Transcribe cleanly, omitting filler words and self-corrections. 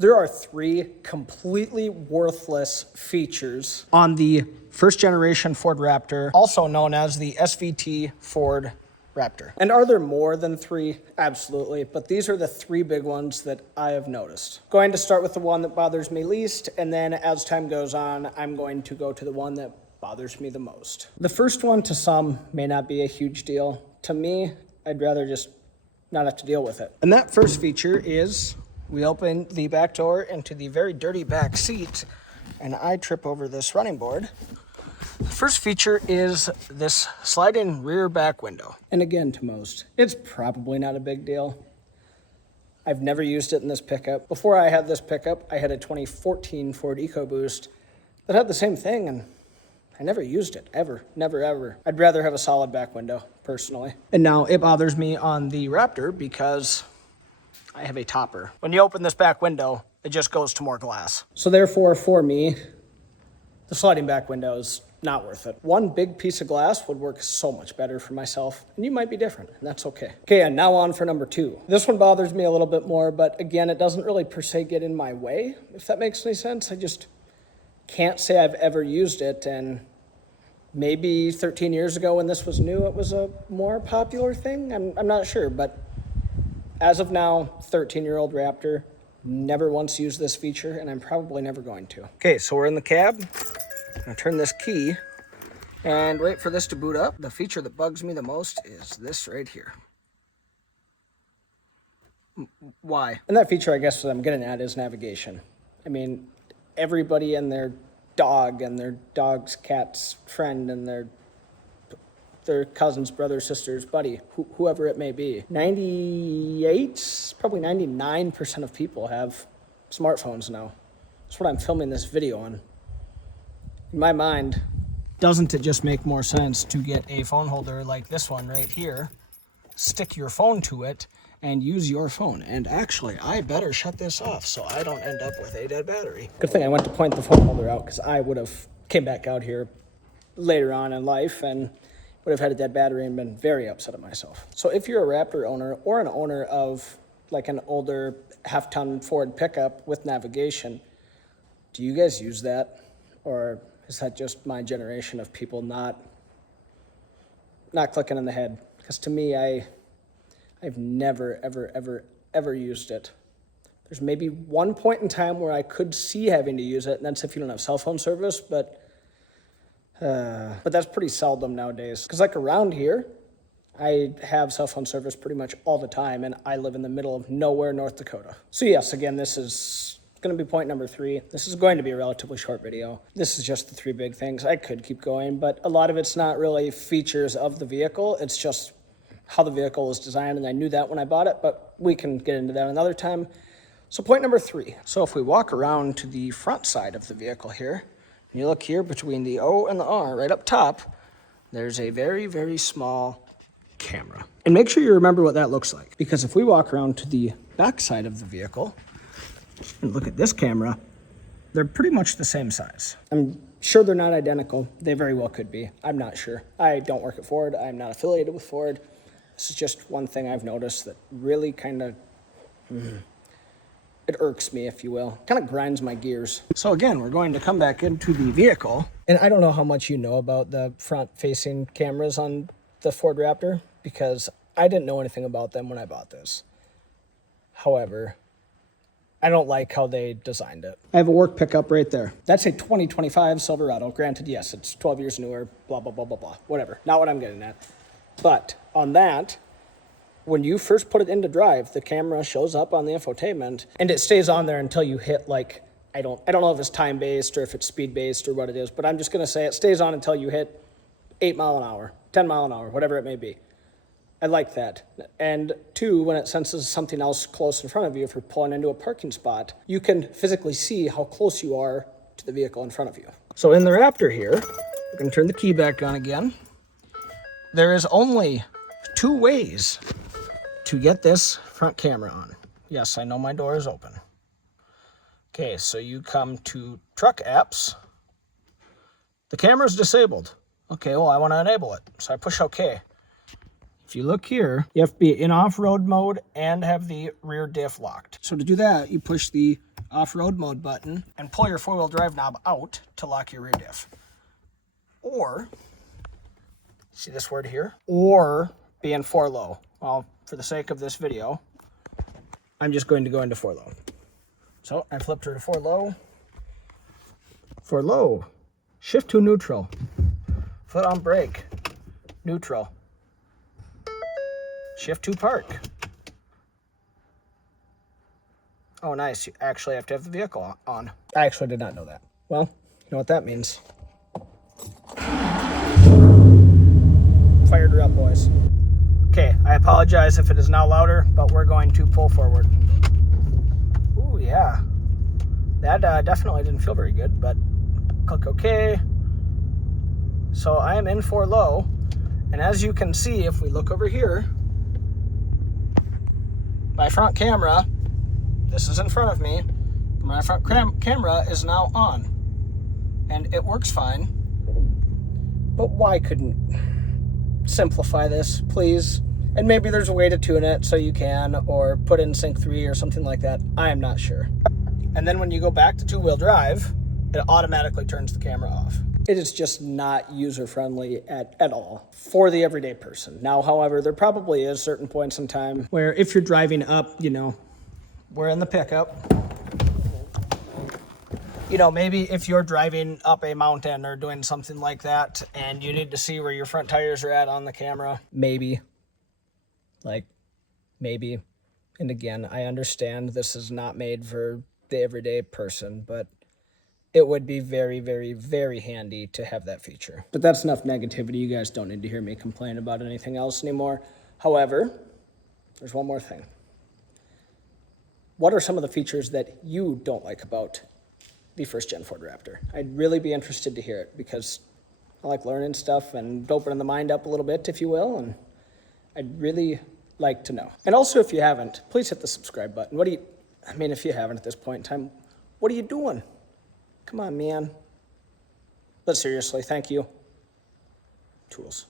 There are 3 completely worthless features on the first generation Ford Raptor, also known as the SVT Ford Raptor. And are there more than 3? Absolutely, but these are the 3 big ones that I have noticed. Going to start with the one that bothers me least, and then as time goes on, I'm going to go to the one that bothers me the most. The first one to some may not be a huge deal. To me, I'd rather just not have to deal with it. And that first feature is we open the back door into the very dirty back seat, and I trip over this running board. The first feature is this slide-in rear back window. And again, to most, it's probably not a big deal. I've never used it in this pickup. Before I had this pickup, I had a 2014 Ford EcoBoost that had the same thing, and I never used it, ever, never, ever. I'd rather have a solid back window, personally. And now it bothers me on the Raptor because I have a topper. When you open this back window, it just goes to more glass. So therefore, for me, the sliding back window is not worth it. One big piece of glass would work so much better for myself, and you might be different, and that's okay. Okay, and now on for number 2. This one bothers me a little bit more, but again, it doesn't really per se get in my way, if that makes any sense. I just can't say I've ever used it, and maybe 13 years ago when this was new, it was a more popular thing. I'm not sure, but as of now, 13-year-old Raptor, never once used this feature, and I'm probably never going to. Okay, so we're in the cab. I'm gonna turn this key and wait for this to boot up. The feature that bugs me the most is this right here. Why? And that feature, I guess what I'm getting at is navigation. I mean, everybody and their dog and their dog's cat's friend and their cousin's brother, sister's buddy, whoever it may be. 98, probably 99% of people have smartphones now. That's what I'm filming this video on. In my mind, doesn't it just make more sense to get a phone holder like this one right here, stick your phone to it, and use your phone? And actually, I better shut this off so I don't end up with a dead battery. Good thing I went to point the phone holder out, because I would have came back out here later on in life and would have had a dead battery and been very upset at myself. So if you're a Raptor owner or an owner of like an older half-ton Ford pickup with navigation, do you guys use that? Or is that just my generation of people not clicking in the head? Because to me, I've never, ever used it. There's maybe one point in time where I could see having to use it, and that's if you don't have cell phone service, but that's pretty seldom nowadays. Because like around here, I have cell phone service pretty much all the time, and I live in the middle of nowhere, North Dakota. So yes, again, this is going to be point number 3. This is going to be a relatively short video. This is just the 3 big things. I could keep going, but a lot of it's not really features of the vehicle. It's just how the vehicle is designed, and I knew that when I bought it, but we can get into that another time. So point number 3. So if we walk around to the front side of the vehicle here, and you look here between the O and the R, right up top, there's a very, very small camera. And make sure you remember what that looks like, because if we walk around to the back side of the vehicle and look at this camera, they're pretty much the same size. I'm sure they're not identical. They very well could be. I'm not sure. I don't work at Ford. I'm not affiliated with Ford. This is just one thing I've noticed that really kind of, it irks me, if you will. Kind of grinds my gears. So again, we're going to come back into the vehicle. And I don't know how much you know about the front-facing cameras on the Ford Raptor, because I didn't know anything about them when I bought this. However, I don't like how they designed it. I have a work pickup right there. That's a 2025 Silverado. Granted, yes, it's 12 years newer, blah, blah, blah, blah, blah. Whatever. Not what I'm getting at. But on that, when you first put it into drive, the camera shows up on the infotainment, and it stays on there until you hit, like, I don't know if it's time-based or if it's speed-based or what it is, but I'm just going to say it stays on until you hit 8 mile an hour, 10 mile an hour, whatever it may be. I like that. And 2, when it senses something else close in front of you, if you're pulling into a parking spot, you can physically see how close you are to the vehicle in front of you. So in the Raptor here, we're going to turn the key back on again. There is only 2 ways to get this front camera on. Yes, I know my door is open. Okay, so you come to truck apps. The camera's disabled. Okay, well, I want to enable it. So I push OK. If you look here, you have to be in off-road mode and have the rear diff locked. So to do that, you push the off-road mode button and pull your four-wheel drive knob out to lock your rear diff. Or, see this word here? Or be in 4 low. Well, for the sake of this video, I'm just going to go into 4 low. So I flipped her to 4 low. 4 low. Shift to neutral. Foot on brake. Neutral. Shift to park. Oh, nice. You actually have to have the vehicle on. I actually did not know that. Well, you know what that means. Fired her up, boys. Okay, I apologize if it is now louder, but we're going to pull forward. Ooh, yeah. That definitely didn't feel very good, but click OK. So I am in 4 low, and as you can see, if we look over here, my front camera, this is in front of me, my front camera is now on, and it works fine. But why couldn't simplify this, please? And maybe there's a way to tune it so you can, or put in Sync 3 or something like that. I am not sure. And then when you go back to 2-wheel drive, it automatically turns the camera off. It is just not user-friendly at all for the everyday person. Now, however, there probably is certain points in time where if you're driving up, you know, we're in the pickup. You know, maybe if you're driving up a mountain or doing something like that and you need to see where your front tires are at on the camera, maybe. Like, maybe. And again, I understand this is not made for the everyday person, but it would be very, very, very handy to have that feature. But that's enough negativity. You guys don't need to hear me complain about anything else anymore. However, there's one more thing. What are some of the features that you don't like about the first gen Ford Raptor? I'd really be interested to hear it because I like learning stuff and opening the mind up a little bit, if you will, and I'd really like to know. And also, if you haven't, please hit the subscribe button. If you haven't at this point in time, what are you doing? Come on, man. But seriously, thank you. Tools.